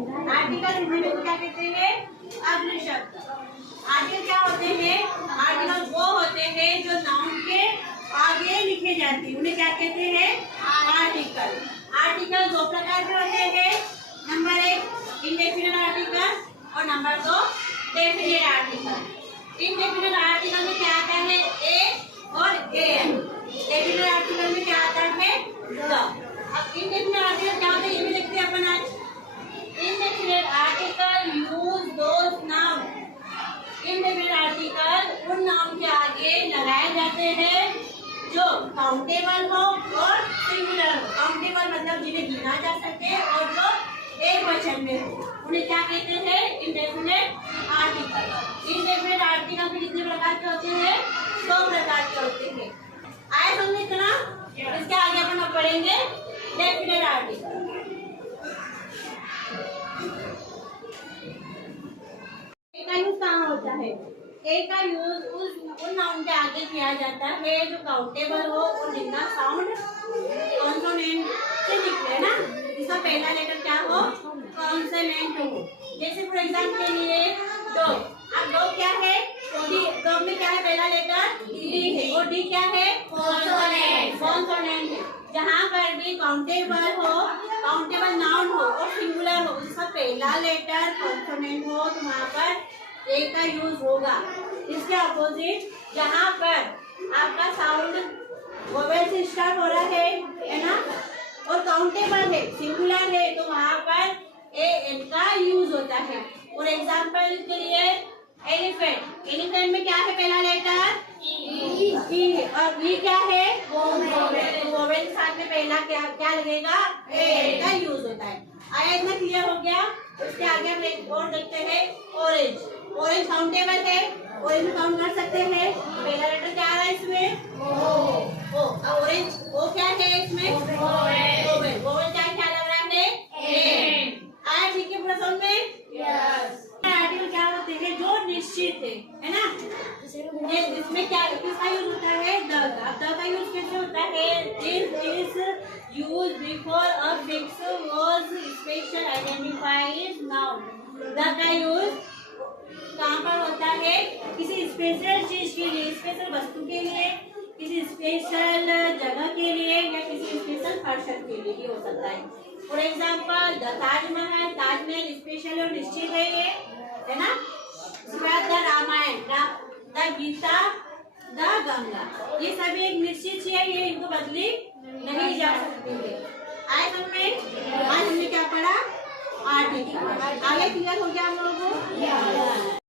Article Hindi में क्या कहते हैं? अग्र शब्द। आर्टिकल क्या होते हैं? आर्टिकल वो होते हैं जो नाउन के आगे लिखे जाते हैं, उन्हें क्या कहते हैं? आर्टिकल। आर्टिकल दो प्रकार के होते हैं, नंबर 1 इंडेफिनिट आर्टिकल और number 2 definite article. Indefinite article में क्या आता है? ए और एन। डेफिनिट आर्टिकल में क्या आता है? द। अब इंडेफिनिट आर्टिकल क्या होता है ये भी देखते हैं अपन आज। Indefinite article use those noun. Indefinite article उन नाउन के आगे लगाए जाते हैं जो काउंटेबल हो और सिंगुलर हो। काउंटेबल मतलब जिन्हें गिना जा सके और जो एक वचन में हो, उन्हें क्या कहते हैं? Indefinite article. इंडेफिनिट आर्टिकल भी कितने प्रकार के होते हैं? 2 प्रकार के होते हैं। आए समझ इतना? इसके आगे अपन अब पढ़ेंगे डेफिनिट आर्टिकल। ए का यूज कहाँ होता है? ए का यूज उन नाउन के आगे किया जाता है जो काउंटेबल हो और जिनका साउंड कॉन्सोनेंट से निकले ना, इसका पहला लेटर क्या हो? कॉन्सोनेंट हो। जैसे फॉर एग्जाम्पल के लिए डॉग। अब डॉग क्या है? डॉग में क्या है? पहला लेटर डी है और डी क्या है? कॉन्सोनेंट। कॉन्सोनेंट है। जहाँ पर भी काउंटेबल हो, काउंटेबल नाउन हो और सिंगुलर हो, उसका पहला लेटर कॉन्सोनेंट हो तो वहाँ पर ए का यूज होगा। इसके अपोजिट जहाँ पर आपका साउंड वोवेल से स्टार्ट हो रहा है ना, और काउंटेबल है, सिंगुलर है, तो वहाँ पर ए एन का यूज होता है। फॉर एग्जाम्पल के लिए एलिफेंट। एलिफेंट में क्या है? पहला लेटर ई है और ई क्या है? वोवेल। वोवेल के साथ में पहला क्या लगेगा? ए का यूज होता है। आया इतना क्लियर हो गया? उसके आगे हम एक और देखते हैं ऑरेंज। ऑरेंज काउंटेबल है, ऑरेंज में काउंट कर सकते हैं। पहला लेटर क्या आ रहा है इसमें? ओ। ऑरेंज ओ क्या है इसमें? वोवेल। वोवेल क्या लग रहा है? एन। आया ठीक है पूरा समझ में? यस। आर्टिकल क्या होते हैं? जो निश्चित है ना? ये इसमें क्या किसका यूज होता है? द का। अब द का यूज कैसे होता है? This is use before a fix was special identified noun. The का यूज कहाँ पर होता है? किसी स्पेशल चीज के लिए, स्पेशल वस्तु के लिए, किसी स्पेशल जगह के लिए या किसी स्पेशल पर्सन के लिए हो सकता है। For example the Taj Mahal. Taj Mahal special और निश्चित है ये, है ना? उसके बाद the Ramayana, the Gita, the Ganga, ये सभी एक निश्चित चीज है, ये इनको बदली नहीं जा सकती है। आए समझ में? आज हमने क्या पढ़ा? आर्टिकल। आगे क्लियर हो गया हम लोग?